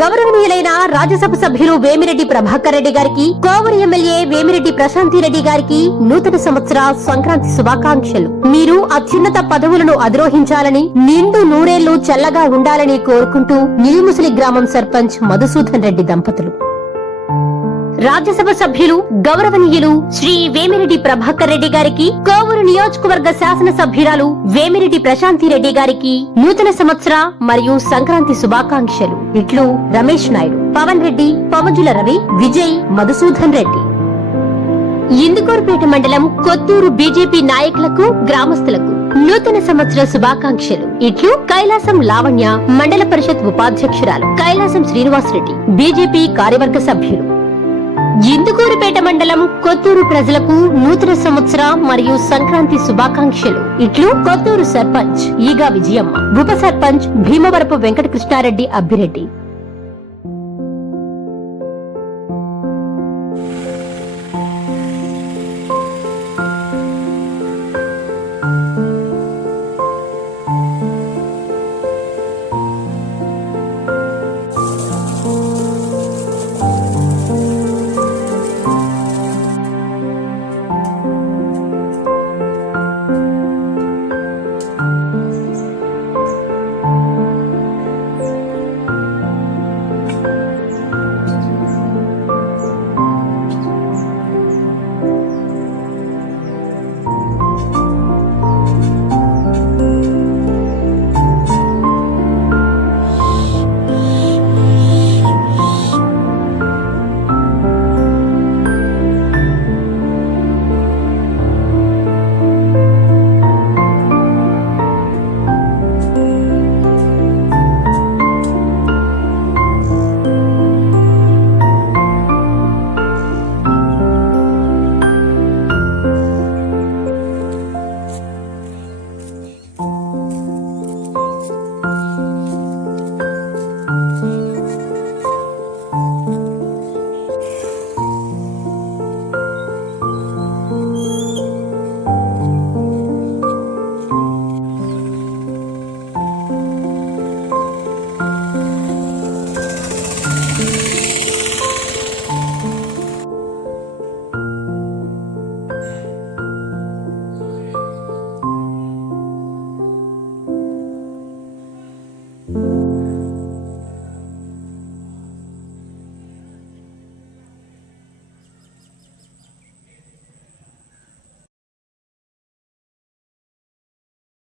గౌరవనీయులైన రాజ్యసభ సభ్యులు వేమిరెడ్డి ప్రభాకర్ రెడ్డి గారికి, కోవూరు ఎమ్మెల్యే వేమిరెడ్డి ప్రశాంతి రెడ్డి గారికి నూతన సంవత్సర సంక్రాంతి శుభాకాంక్షలు. మీరు అత్యున్నత పదవులను అధిరోహించాలని, నిండు నూరేళ్లు చల్లగా ఉండాలని కోరుకుంటూ నిలిముసలి గ్రామం సర్పంచ్ మధుసూదన్ రెడ్డి దంపతులు. రాజ్యసభ సభ్యులు గౌరవనీయులు శ్రీ వేమిరెడ్డి ప్రభాకర్ రెడ్డి గారికి, కోవూరు నియోజకవర్గ శాసన సభ్యురాలు వేమిరెడ్డి ప్రశాంతి రెడ్డి గారికి నూతన సంవత్సర మరియు సంక్రాంతి శుభాకాంక్షలు. ఇట్లు రమేష్ నాయుడు, పవన్ రెడ్డి, పవజుల రవి, విజయ్, మధుసూదన్ రెడ్డి. ఇందుకూరుపేట మండలం కొత్తూరు బీజేపీ నాయకులకు, గ్రామస్తులకు నూతన సంవత్సర శుభాకాంక్షలు. ఇట్లు కైలాసం లావణ్య, మండల పరిషత్ ఉపాధ్యక్షురాలు, కైలాసం శ్రీనివాసరెడ్డి, బీజేపీ కార్యవర్గ సభ్యులు. ఇందుకూరుపేట మండలం కొత్తూరు ప్రజలకు నూతన సంవత్సర మరియు సంక్రాంతి శుభాకాంక్షలు. ఇట్లు కొత్తూరు సర్పంచ్ ఈగా విజయమ్మ, ఉప సర్పంచ్ భీమవరపు వెంకటకృష్ణారెడ్డి అబ్బిరెడ్డి.